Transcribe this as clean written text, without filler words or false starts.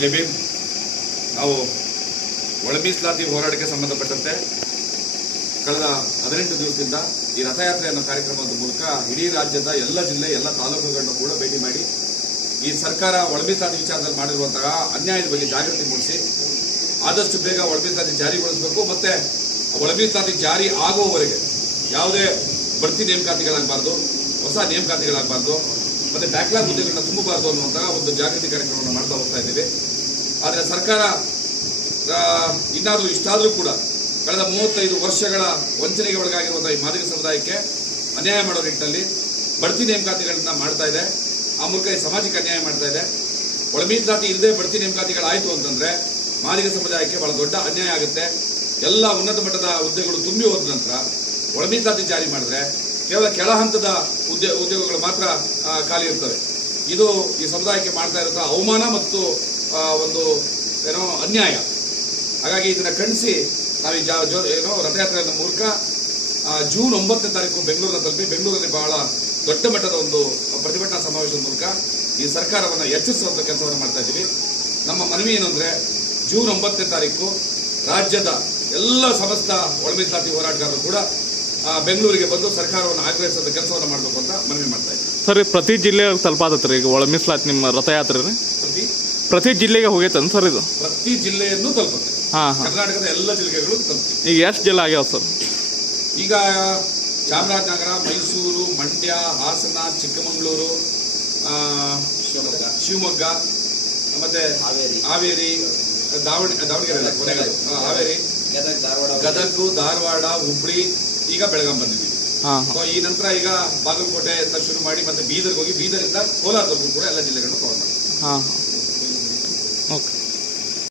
ಜೈ ಭೀಮ್. ನಾವು ಒಳ ಮೀಸಲಾತಿ ಹೋರಾಟಕ್ಕೆ ಸಂಬಂಧಪಟ್ಟಂತೆ ಕಳೆದ 18 ದಿವಸದಿಂದ ಈ ರಥಯಾತ್ರೆ ಅನ್ನೋ ಕಾರ್ಯಕ್ರಮದ ಮೂಲಕ ಇಡೀ ರಾಜ್ಯದ ಎಲ್ಲ ಜಿಲ್ಲೆ ಎಲ್ಲ ತಾಲೂಕುಗಳನ್ನು ಕೂಡ ಭೇಟಿ ಮಾಡಿ ಈ ಸರ್ಕಾರ ಒಳ ಮೀಸಲಾತಿ ವಿಚಾರದಲ್ಲಿ ಮಾಡಿರುವಂತಹ ಅನ್ಯಾಯದ ಬಗ್ಗೆ ಜಾಗೃತಿ ಮೂಡಿಸಿ ಆದಷ್ಟು ಬೇಗ ಒಳ ಮೀಸಲಾತಿ ಜಾರಿಗೊಳಿಸಬೇಕು. ಮತ್ತೆ ಒಳ ಮೀಸಲಾತಿ ಜಾರಿ ಆಗುವವರೆಗೆ ಯಾವುದೇ ಬಡ್ತಿ ನೇಮಕಾತಿಗಳಾಗಬಾರ್ದು, ಹೊಸ ನೇಮಕಾತಿಗಳಾಗಬಾರ್ದು, ಮತ್ತೆ ಬ್ಯಾಕ್ಲಾಗ್ ಹುದ್ದೆಗಳನ್ನ ತುಂಬಬಾರದು ಅನ್ನುವಂತಹ ಒಂದು ಜಾಗೃತಿ ಕಾರ್ಯಕ್ರಮವನ್ನು ಮಾಡ್ತಾ ಹೋಗ್ತಾ ಇದ್ದೀವಿ. ಆದರೆ ಸರ್ಕಾರ ಇನ್ನಾದರೂ ಇಷ್ಟಾದರೂ ಕೂಡ ಕಳೆದ 35 ವರ್ಷಗಳ ವಂಚನೆಗೆ ಒಳಗಾಗಿರುವಂತಹ ಈ ಮಾದಿಗ ಸಮುದಾಯಕ್ಕೆ ಅನ್ಯಾಯ ಮಾಡೋ ನಿಟ್ಟಿನಲ್ಲಿ ಬಡ್ತಿ ನೇಮಕಾತಿಗಳನ್ನ ಮಾಡ್ತಾ ಇದೆ. ಆ ಮೂಲಕ ಈ ಸಮಾಜಕ್ಕೆ ಅನ್ಯಾಯ ಮಾಡ್ತಾ ಇದೆ. ಒಳ ಮೀಸಲಾತಿ ಇಲ್ಲದೆ ಬಡ್ತಿ ನೇಮಕಾತಿಗಳಾಯಿತು ಅಂತಂದ್ರೆ ಮಾದಿಗ ಸಮುದಾಯಕ್ಕೆ ಬಹಳ ದೊಡ್ಡ ಅನ್ಯಾಯ ಆಗುತ್ತೆ. ಎಲ್ಲ ಉನ್ನತ ಮಟ್ಟದ ಹುದ್ದೆಗಳು ತುಂಬಿ ಹೋದ ನಂತರ ಒಳ ಮೀಸಲಾತಿ ಜಾರಿ ಮಾಡಿದ್ರೆ ಕೇವಲ ಕೆಳ ಹಂತದ ಉದ್ಯೋಗಗಳು ಮಾತ್ರ ಖಾಲಿ ಇರ್ತವೆ. ಇದು ಈ ಸಮುದಾಯಕ್ಕೆ ಮಾಡ್ತಾ ಇರುವಂತಹ ಅವಮಾನ ಮತ್ತು ಒಂದು ಅನ್ಯಾಯ. ಹಾಗಾಗಿ ಇದನ್ನ ಖಂಡಿಸಿ ನಾವು ರಥಯಾತ್ರೆಯ ಮೂಲಕ ಜೂನ್ 9ನೇ ತಾರೀಕು ಬೆಂಗಳೂರಿನ ತಲುಪಿ ಬೆಂಗಳೂರಲ್ಲಿ ಬಹಳ ದೊಡ್ಡ ಮಟ್ಟದ ಒಂದು ಪ್ರತಿಭಟನಾ ಸಮಾವೇಶದ ಮೂಲಕ ಈ ಸರ್ಕಾರವನ್ನು ಎಚ್ಚರಿಸುವಂತ ಕೆಲಸವನ್ನು ಮಾಡ್ತಾ ಇದ್ದೀವಿ. ನಮ್ಮ ಮನವಿ ಏನಂದ್ರೆ ಜೂನ್ 9ನೇ ತಾರೀಕು ರಾಜ್ಯದ ಎಲ್ಲ ಸಮಸ್ತ ಒಳ ಮೀಸಲಾತಿ ಹೋರಾಟಗಾರರು ಕೂಡ ಬೆಂಗಳೂರಿಗೆ ಬಂದು ಸರ್ಕಾರವನ್ನು ಆಗ್ರಹಿಸುವಂತ ಕೆಲಸವನ್ನು ಮಾಡಬೇಕು ಅಂತ ಮನವಿ ಮಾಡ್ತಾ ಇದ್ದೀವಿ. ಸರ್, ಪ್ರತಿ ಜಿಲ್ಲೆಗೆ ತಲುಪಾದತ್ರಿ ಈಗ ಒಳ ಮೀಸಲಾತಿ ನಿಮ್ಮ ರಥಯಾತ್ರೆ ಪ್ರತಿ ಜಿಲ್ಲೆಗೆ ಹೋಗೈತನ್ ಸರ್? ಇದು ಪ್ರತಿ ಜಿಲ್ಲೆಯನ್ನು ತಲುಪುತ್ತೆ. ಕರ್ನಾಟಕದ ಎಲ್ಲ ಜಿಲ್ಲೆಗಳು ತಲುಪುತ್ತೆ. ಈಗ ಎಷ್ಟು ಜಿಲ್ಲೆ ಆಗ್ಯಾವ ಸರ್? ಈಗ ಚಾಮರಾಜನಗರ, ಮೈಸೂರು, ಮಂಡ್ಯ, ಹಾಸನ, ಚಿಕ್ಕಮಗಳೂರು, ಶಿವಮೊಗ್ಗ, ಮತ್ತೆ ಹಾವೇರಿ, ದಾವಣಗೆರೆ, ಹಾವೇರಿ, ಗದಗ, ಧಾರವಾಡ, ಹುಬ್ಬಳ್ಳಿ, ಈಗ ಬೆಳಗಾಂ ಬಂದಿದ್ದೀವಿ. ಈ ನಂತರ ಈಗ ಬಾಗಲಕೋಟೆ ಅಂತ ಶುರು ಮಾಡಿ ಮತ್ತೆ ಬೀದರ್ಗೆ ಹೋಗಿ ಬೀದರಿಂದ ಕೋಲಾರದವರೆಗೂ ಕೂಡ ಎಲ್ಲ ಜಿಲ್ಲೆಗಳನ್ನು ಕವರ್ ಮಾಡ್ತೀವಿ.